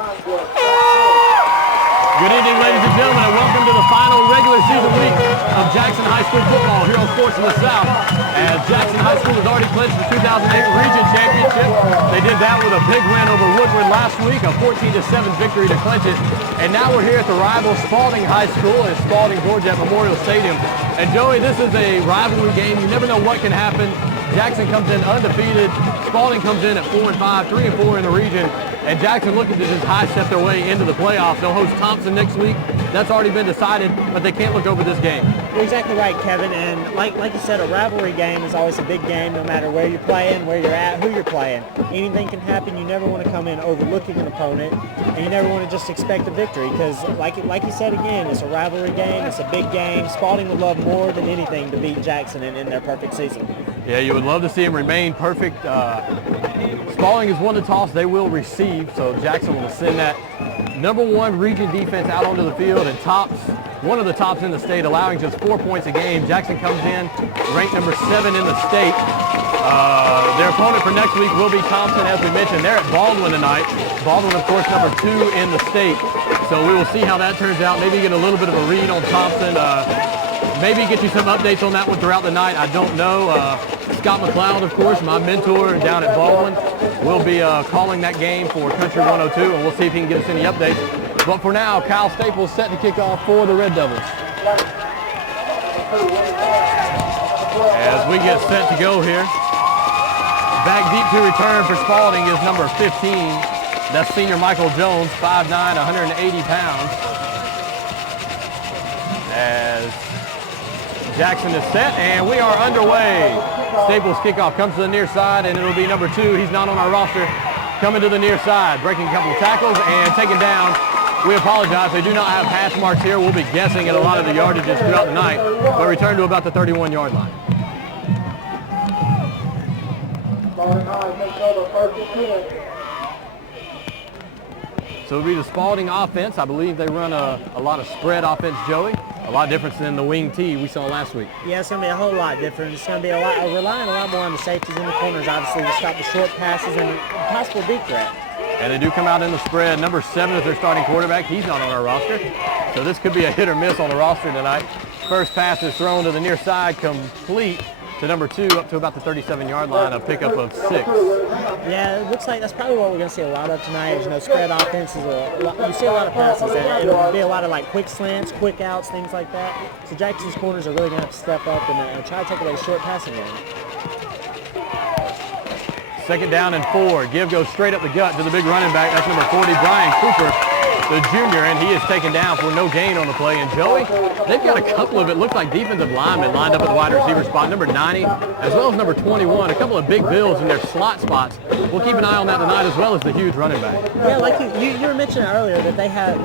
Good evening, ladies and gentlemen, and welcome to the final regular season week of Jackson High School football here on Sports in the South. As Jackson High School has already clinched the 2008 Region Championship. They did that with a big win over Woodward last week, a 14-7 victory to clinch it. And now we're here at the rival Spalding High School in Spalding, Georgia at Memorial Stadium. And Joey, this is a rivalry game. You never know what can happen. Jackson comes in undefeated. Spalding comes in at 4-5, 3-4 in the region. And Jackson looking to just high-step their way into the playoffs. They'll host Thompson next week. That's already been decided, but they can't look over this game. You're exactly right, Kevin. And like you said, a rivalry game is always a big game, no matter where you're playing, where you're at, who you're playing. Anything can happen. You never want to come in overlooking an opponent, and you never want to just expect a victory because, like you said again, it's a rivalry game. It's a big game. Spalding would love more than anything to beat Jackson in their perfect season. Yeah, you would love to see him remain perfect. Spalding has won the toss. They will receive, so Jackson will send that #1 region defense out onto the field and one of the tops in the state, allowing just 4 points a game. Jackson comes in ranked #7 in the state. Their opponent for next week will be Thompson, as we mentioned. They're at Baldwin tonight. Baldwin, of course, #2 in the state. So we will see how that turns out. Maybe get a little bit of a read on Thompson. Maybe get you some updates on that one throughout the night. I don't know. Scott McLeod, of course, my mentor down at Baldwin, will be calling that game for Country 102, and we'll see if he can give us any updates. But for now, Kyle Staples set to kick off for the Red Devils. As we get set to go here, back deep to return for Spalding is number 15. That's senior Michael Jones, 5'9", 180 pounds. As Jackson is set, and we are underway. Staples kickoff comes to the near side, and it'll be number 2. He's not on our roster. Coming to the near side, breaking a couple of tackles and taken down. We apologize. They do not have hash marks here. We'll be guessing at a lot of the yardages throughout the night, but return to about the 31-yard line. So it'll be the Spalding offense. I believe they run a lot of spread offense, Joey. A lot different than the wing tee we saw last week. Yeah, it's going to be a whole lot different. It's going to be relying a lot more on the safeties in the corners, obviously, to stop the short passes and possible deep threat. And they do come out in the spread. Number 7 is their starting quarterback. He's not on our roster. So this could be a hit or miss on the roster tonight. First pass is thrown to the near side, complete to number 2 up to about the 37-yard line, a pickup of 6. Yeah, it looks like that's probably what we're going to see a lot of tonight. Is, spread offense is you see a lot of passes, and it'll be a lot of like quick slants, quick outs, things like that. So Jackson's corners are really going to have to step up and try to take away the short passing game. Second down and 4. Give goes straight up the gut to the big running back. That's number 40, Brian Cooper, the junior, and he is taken down for no gain on the play. And Joey, they've got a couple of, it looks like defensive linemen lined up at the wide receiver spot, number 90, as well as number 21. A couple of big bills in their slot spots. We'll keep an eye on that tonight, as well as the huge running back. Yeah, like you were mentioning earlier that they have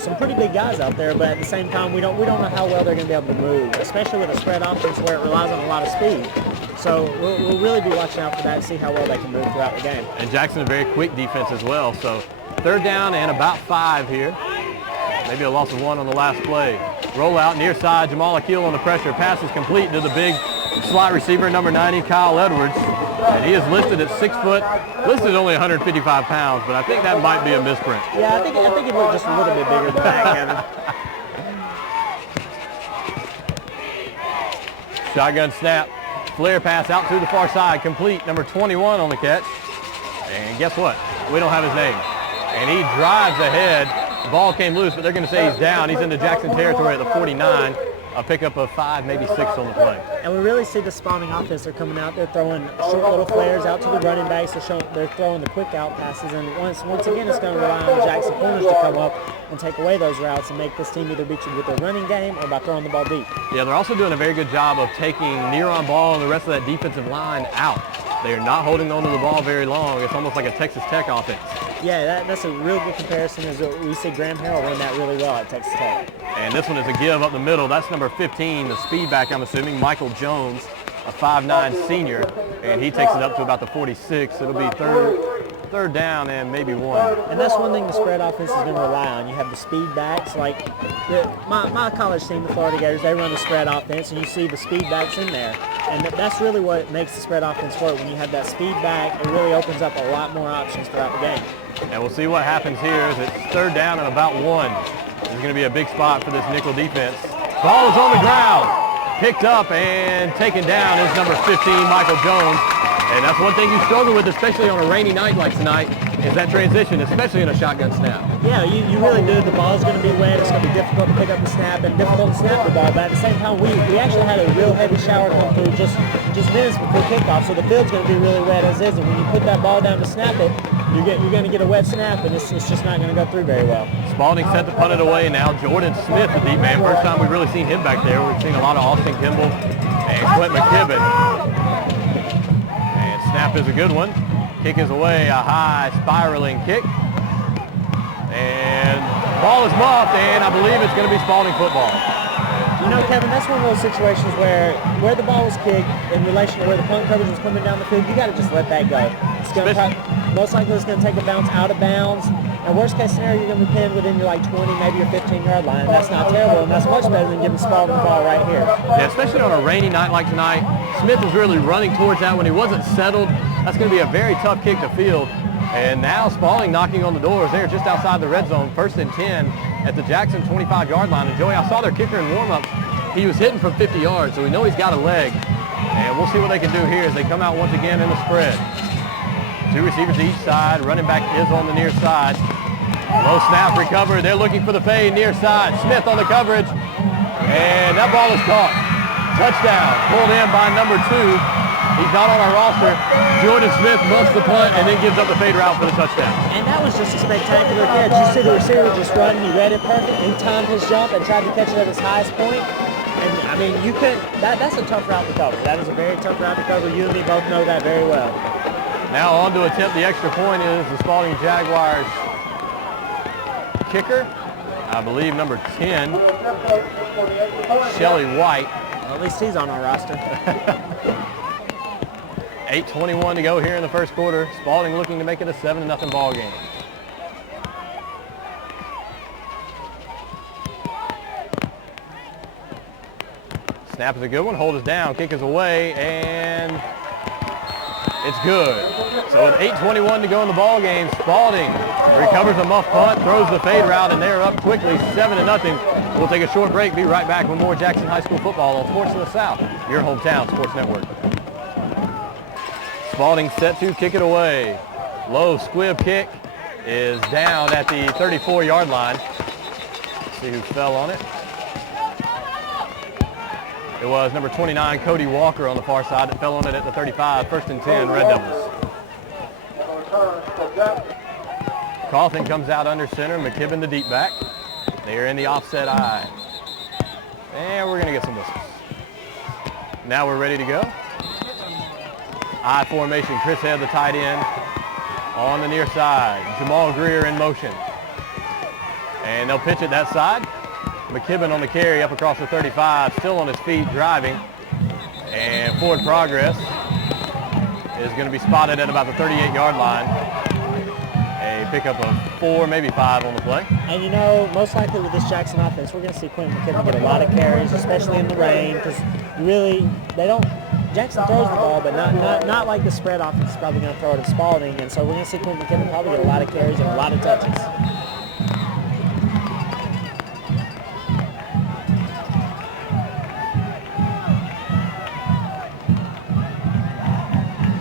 some pretty big guys out there, but at the same time, we don't know how well they're going to be able to move, especially with a spread offense where it relies on a lot of speed. So we'll really be watching out for that and see how well they can move throughout the game. And Jackson, a very quick defense as well. So third down and about 5 here. Maybe a loss of 1 on the last play. Roll out near side. Jamal Akil on the pressure. Pass is complete to the big slot receiver, number 90, Kyle Edwards. And he is listed at 6 foot, listed only 155 pounds, but I think that might be a misprint. Yeah, I think he looked just a little bit bigger than that, Kevin. Shotgun snap. Flare pass out to the far side, complete, number 21 on the catch. And guess what? We don't have his name. And he drives ahead. The ball came loose, but they're going to say he's down. He's into Jackson territory at the 49. A pickup of 5, maybe 6 on the play. And we really see the Spalding offense. They're coming out, they're throwing short little flares out to the running backs. They're throwing the quick out passes. And once again, it's going to rely on the Jackson corners to come up and take away those routes and make this team either beat you with their running game or by throwing the ball deep. Yeah, they're also doing a very good job of taking near on ball and the rest of that defensive line out. They are not holding on to the ball very long. It's almost like a Texas Tech offense. Yeah, that's a real good comparison. As we see Graham Harrell run that really well at Texas Tech. And this one is a give up the middle. That's number 15, the speed back, I'm assuming, Michael Jones, a 5'9 senior, and he takes it up to about the 46. It'll be third third down and maybe 1. And that's one thing the spread offense is going to rely on. You have the speed backs. Like my college team, the Florida Gators, they run the spread offense, and you see the speed backs in there. And that's really what makes the spread offense work. When you have that speed back, it really opens up a lot more options throughout the game. And we'll see what happens here as it's third down and about 1. This is going to be a big spot for this nickel defense. Ball is on the ground. Picked up and taken down is number 15, Michael Jones. And that's one thing you struggle with, especially on a rainy night like tonight, is that transition, especially in a shotgun snap. Yeah, you really do. The ball's going to be wet. It's going to be difficult to pick up the snap and difficult to snap the ball. But at the same time, we actually had a real heavy shower come through just minutes before kickoff. So the field's going to be really wet as is. And when you put that ball down to snap it, you're going to get a wet snap, and it's just not going to go through very well. Spalding set to punt it away now. Jordan Smith, the deep man. First time we've really seen him back there. We've seen a lot of Austin Kimball and Clint McKibben. And snap is a good one. Kick is away, a high spiraling kick. And ball is muffed, and I believe it's going to be Spalding football. You know, Kevin, that's one of those situations where the ball was kicked in relation to where the punt coverage was coming down the field, you got to just let that go. It's going to most likely it's going to take a bounce out of bounds. And worst case scenario, you're going to be pinned within your 20, maybe your 15-yard line. That's not terrible, and that's much better than giving Spalding the ball right here. Yeah, especially on a rainy night like tonight. Smith was really running towards that when he wasn't settled. That's going to be a very tough kick to field. And now Spalding knocking on the doors there just outside the red zone, 1st and 10 at the Jackson 25-yard line. And Joey, I saw their kicker in warm-up. He was hitting from 50 yards, so we know he's got a leg. And we'll see what they can do here as they come out once again in the spread. 2 receivers each side. Running back is on the near side. Low snap recovered. They're looking for the fade near side. Smith on the coverage. And that ball is caught. Touchdown. Pulled in by number 2. He's not on our roster. Jordan Smith busts the punt and then gives up the fade route for the touchdown. And that was just a spectacular catch. You see the receiver just run. He read it perfect. He timed his jump and tried to catch it at his highest point. And, I mean, you could. That's a tough route to cover. That is a very tough route to cover. You and me both know that very well. Now on to attempt the extra point is the Spalding Jaguars kicker. I believe number 10, Shelly White. Well, at least he's on our roster. 8:21 to go here in the first quarter. Spalding looking to make it a 7-0 ball game. Snap is a good one. Hold is down. Kick is away, and it's good. So with 8:21 to go in the ball game, Spalding recovers a muff punt, throws the fade route, and they're up quickly, 7-0. We'll take a short break. Be right back with more Jackson High School football on Sports in the South, your hometown sports network. Spalding set to kick it away. Low squib kick is down at the 34-yard line. Let's see who fell on it. It was number 29, Cody Walker, on the far side that fell on it at the 35. 1st and 10, Red Devils. Carlton comes out under center. McKibben the deep back. They are in the offset eye. And we're going to get some whistles. Now we're ready to go. I formation. Chris Head, the tight end, on the near side. Jamal Greer in motion. And they'll pitch it that side. McKibben on the carry up across the 35, still on his feet, driving. And forward progress is going to be spotted at about the 38-yard line. A pickup of 4, maybe 5 on the play. And you know, most likely with this Jackson offense, we're going to see Quentin McKibben get a lot of carries, especially in the rain, because really, Jackson throws the ball, but not like the spread offense is probably going to throw it at Spalding. And so we're going to see Quentin McKibben probably get a lot of carries and a lot of touches.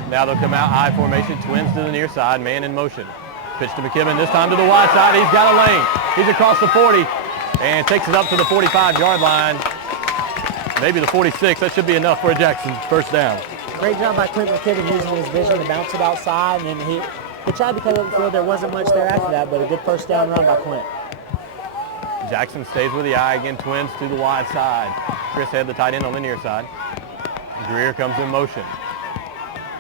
Now they'll come out I formation, twins to the near side, man in motion. Pitch to McKibben, this time to the wide side. He's got a lane. He's across the 40 and takes it up to the 45-yard line. Maybe the 46. That should be enough for a Jackson first down. Great job by Clint McKibben using his vision to bounce it outside, and then he tried to cut up the field. There wasn't much there after that, but a good first down run by Clint. Jackson stays with the eye again, twins to the wide side. Chris Head, the tight end, on the near side. Greer comes in motion.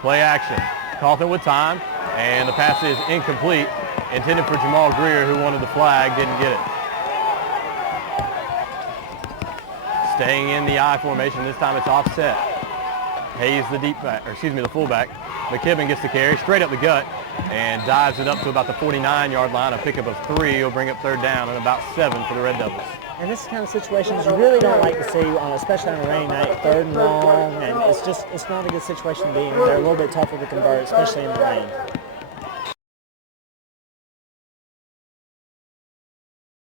Play action. Carlton with time, and the pass is incomplete. Intended for Jamal Greer, who wanted the flag, didn't get it. Staying in the I formation, this time it's offset. Hayes, the fullback, McKibben gets the carry straight up the gut and dives it up to about the 49-yard line. A pickup of 3 will bring up third down and about 7 for the Red Devils. And this is the kind of situations you really don't like to see, especially on a rainy night, third and long, and it's not a good situation to be in. They're a little bit tougher to convert, especially in the rain.